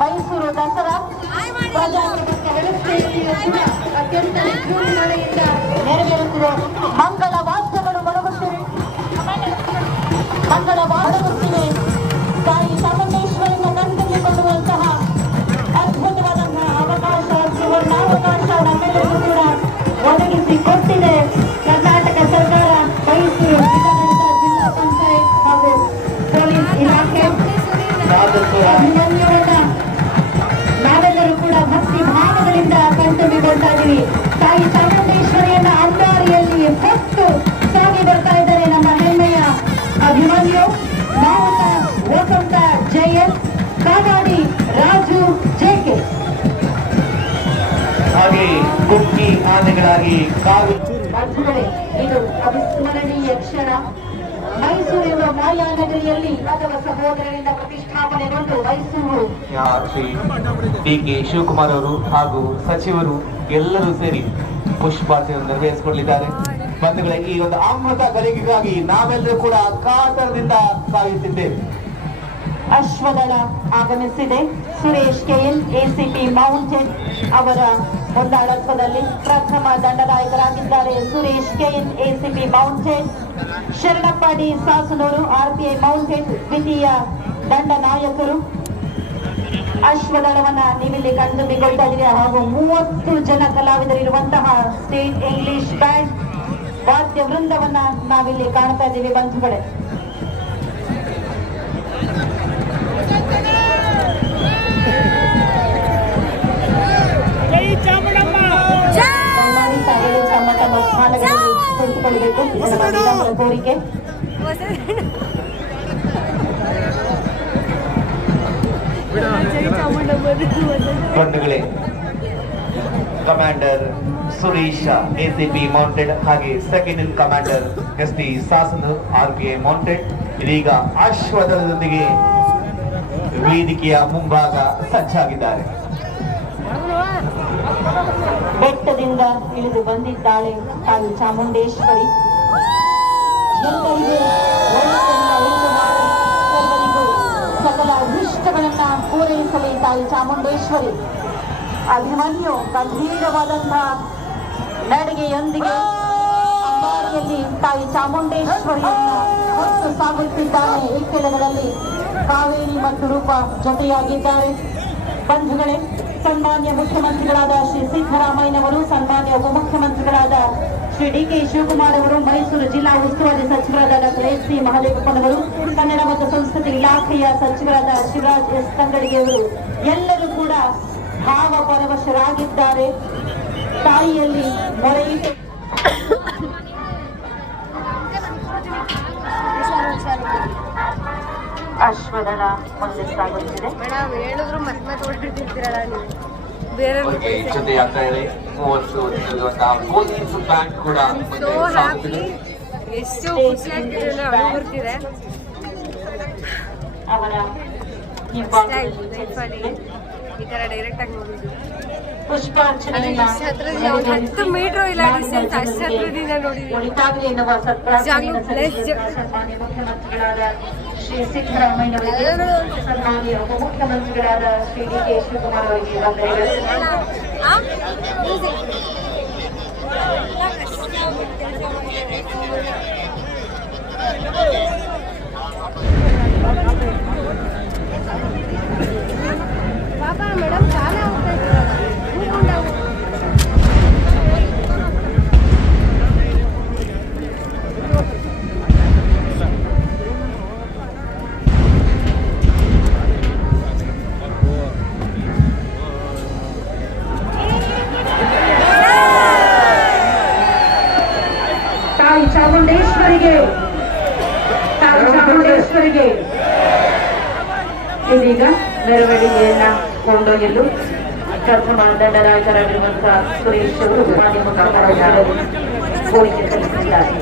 ಮೈಸೂರು ದಸರಾ ಪ್ರಜಾಪ್ರಭುತ್ವ ವ್ಯವಸ್ಥೆಯಲ್ಲಿಯೂ ಕೂಡ ಅತ್ಯಂತ ವಿಜೃಂಭಣೆಯಿಂದ ನೆರವೇರುತ್ತಿದೆ. ಮಂಗಳ ವಾದ್ಯಗಳು ಮೊಳಗುತ್ತಿವೆ, ಮಂಗಳ ವಾದಗುತ್ತಿವೆ. ತಾಯಿ ಚಾಮುಂಡೇಶ್ವರಿಯನ್ನು ಕಣ್ತುಂಬಿಕೊಳ್ಳುವಂತಹ ಅದ್ಭುತವಾದಂತಹ ಅವಕಾಶ, ಸುವರ್ಣಾವಕಾಶ ನಮ್ಮೆಲ್ಲರಿಗೂ ಕೂಡ ಒದಗಿಸಿಕೊಟ್ಟಿದೆ ಕರ್ನಾಟಕ ಸರ್ಕಾರ, ಮೈಸೂರು ಜಿಲ್ಲಾ ಪಂಚಾಯತ್ ಹಾಗೂ ಪೊಲೀಸ್ ಇಲಾಖೆ. ಅಭಿಮನ್ಯುವನ್ನ ನಾವೆಲ್ಲರೂ ಕೂಡ ಭಕ್ತಿ ಭಾವಗಳಿಂದ ಕಣ್ತುಂಬಿಕೊಳ್ತಾ ಇದ್ದೀವಿ. ತಾಯಿ ಚಾಮುಂಡೇಶ್ವರಿಯನ್ನ ಅಂಬಾರಿಯಲ್ಲಿ ಹೊತ್ತು ಸಾಗಿ ಬರ್ತಾ ಇದ್ದಾರೆ ನಮ್ಮ ಹೆಮ್ಮೆಯ ಅಭಿಮನ್ಯು, ಮಾವುತ ವಸಂತ ಜಯನ್, ಕಾವಾಡಿ ರಾಜು ಜೆಕೆ. ಹಾಗೆ ಕುಕ್ಕಿ ಆನೆಗಳಾಗಿ ಇದು ಅವಿಸ್ಮರಣೀಯ ಕ್ಷಣ. ಮೈಸೂರಿನ ಮಾಯಾನಗರಿಯಲ್ಲಿ ಯಾದವ ಸಹೋದರರಿಂದ ಪ್ರತಿಷ್ಠಾಪನೆಗೊಂಡು ಮೈಸೂರು ಶ್ರೀ ಡಿ.ಕೆ. ಶಿವಕುಮಾರ್ ಅವರು ಹಾಗೂ ಸಚಿವರು ಎಲ್ಲರೂ ಸೇರಿ ಪುಷ್ಪಾರ್ಚನೆ ನೆರವೇರಿಸಿಕೊಳ್ಳಿದ್ದಾರೆ. ಬಂಧುಗಳೇ, ಈ ಒಂದು ಅಮೃತ ಗಳಿಗೆಗಾಗಿ ನಾವೆಲ್ಲರೂ ಕೂಡ ಕಾತರದಿಂದ ಕಾಯುತ್ತಿದ್ದೇವೆ. ಅಶ್ವದಳ ಆಗಮಿಸಿದೆ. ಸುರೇಶ್ ಕೆಎನ್ ಎಸಿಪಿ ಮೌಂಟೇನ್ ಅವರ ಮುಂದಾಳತ್ವದಲ್ಲಿ ಪ್ರಥಮ ದಂಡನಾಯಕರಾಗಿದ್ದಾರೆ Suresh KN ACP mountain. Sharanappa D Sasanur RPI mountain ದ್ವಿತೀಯ ದಂಡನಾಯಕರು. ಅಶ್ವದಳವನ್ನ ನೀವಿಲ್ಲಿ ಕಣ್ತುಂಬಿಕೊಳ್ತಾ ಇದ್ದೀರಿ. ಹಾಗೂ 30 ಜನ ಕಲಾವಿದರಿರುವಂತಹ ಸ್ಟೇಟ್ ಇಂಗ್ಲಿಷ್ ಬ್ಯಾಂಡ್ ವಾದ್ಯ ವೃಂದವನ್ನ ನಾವಿಲ್ಲಿ ಕಾಣ್ತಾ ಇದ್ದೀವಿ ಬಂಧುಗಳೇ. ತಮ್ಮ ತಮ್ಮ ಸ್ಥಾನಗಳಲ್ಲಿ ಕುಳಿತುಕೊಳ್ಳಬೇಕು ಕೋರಿಕೆ. ಬಂಧುಗಳೇ, ಕಮಾಂಡರ್ ಸುರೇಶ ಎಸಿಪಿ ಮೌಂಟೆಡ್ ಹಾಗೆ second in commander ST. Sasanur RPI mounted ಇದೀಗ ಅಶ್ವದಳದೊಂದಿಗೆ ವೇದಿಕೆಯ ಮುಂಭಾಗ ಸಜ್ಜಾಗಿದ್ದಾರೆ. ಬೆಟ್ಟದಿಂದ ಇಳಿದು ಬಂದಿದ್ದಾಳೆ ತಾಯಿ ಚಾಮುಂಡೇಶ್ವರಿ. ಎಲ್ಲರಿಗೂ ಒಳಿತನ್ನ ಉಂಟು ಮಾಡಿ ಸರ್ವರಿಗೂ ಸಕಲ ಅಭೀಷ್ಟಗಳನ್ನ ಪೂರೈಸಲಿ ತಾಯಿ ಚಾಮುಂಡೇಶ್ವರಿ. ಅಭಿಮನ್ಯು ಗಂಭೀರವಾದಂತಹ ನಡಿಗೆಯೊಂದಿಗೆ ಅಂಬಾರಿಯಲ್ಲಿ ತಾಯಿ ಚಾಮುಂಡೇಶ್ವರಿಯನ್ನ ಹೊತ್ತು ಸಾಗುತ್ತಿದ್ದಾನೆ. ಈ ಕೆಲವರಲ್ಲಿ ಕಾವೇರಿ ಮತ್ತು ರೂಪ ಜೊತೆಯಾಗಿದ್ದಾರೆ. ಬಂಧುಗಳೇ, ಸನ್ಮಾನ್ಯ ಮುಖ್ಯಮಂತ್ರಿಗಳಾದ ಶ್ರೀ ಸಿದ್ದರಾಮಯ್ಯನವರು, ಸನ್ಮಾನ್ಯ ಉಪಮುಖ್ಯಮಂತ್ರಿಗಳಾದ ಶ್ರೀ ಡಿ.ಕೆ. ಶಿವಕುಮಾರ್ ಅವರು, ಮೈಸೂರು ಜಿಲ್ಲಾ ಉಸ್ತುವಾರಿ ಸಚಿವರಾದ ಡಾಕ್ಟರ್ ಎಸ್.ಸಿ. ಮಹದೇವಪ್ಪನವರು, ಕನ್ನಡ ಮತ್ತು ಸಂಸ್ಕೃತಿ ಇಲಾಖೆಯ ಸಚಿವರಾದ ಶಿವರಾಜ್ ಎಸ್. ತಂಗಡಿಗೆ ಅವರು ಎಲ್ಲರೂ ಕೂಡ ಭಾವ ಪರವಶರಾಗಿದ್ದಾರೆ. ತಾಯಿಯಲ್ಲಿ ಮೊರೆಯಿಟ್ಟು ಅಶ್ವದಳ ಮುಂದೆ ಸಾಗುತ್ತಿದೆ. ಅವರ ಪುಷ್ಪಾರ್ಚನೆಯಿಂದ 10 ಮೀಟರ್ ಇಲ್ಲ ಡಿಸ್ಟೆನ್ಸ್ ಅಷ್ಟು ಹತ್ರದಿಂದ ನೋಡಿದ್ವಿ. ಸನ್ಮಾನ್ಯ ಮುಖ್ಯಮಂತ್ರಿಗಳಾದ ಶ್ರೀ ಸಿದ್ದರಾಮಯ್ಯನವರಿಗೆ, ಸನ್ಮಾನ್ಯ ಉಪಮುಖ್ಯಮಂತ್ರಿಗಳಾದ ಶ್ರೀ ಡಿ.ಕೆ. ಶಿವಕುಮಾರ್ ಅವರಿಗೆ ಪಾಪಾ ಮೇಡಮ್ ಕಾಲ ಹೋಗ್ತಾ ತಾಯಿ ಚಾಮುಂಡೇಶ್ವರಿಗೆ ಇದೀಗ ಮೆರವಣಿಗೆಯನ್ನ ಕೊಂಡೊಯ್ಯಲು ಪ್ರಥಮ ದಂಡನಾಯಕರಾಗಿರುವಂತಹ ಸುರೇಶ್ ಅವರು ಮಾನ್ಯ ಮುಖ್ಯಮಂತ್ರಿಗಳು ಕೋರಿಕೆ ಸಲ್ಲಿಸಿದ್ದಾರೆ.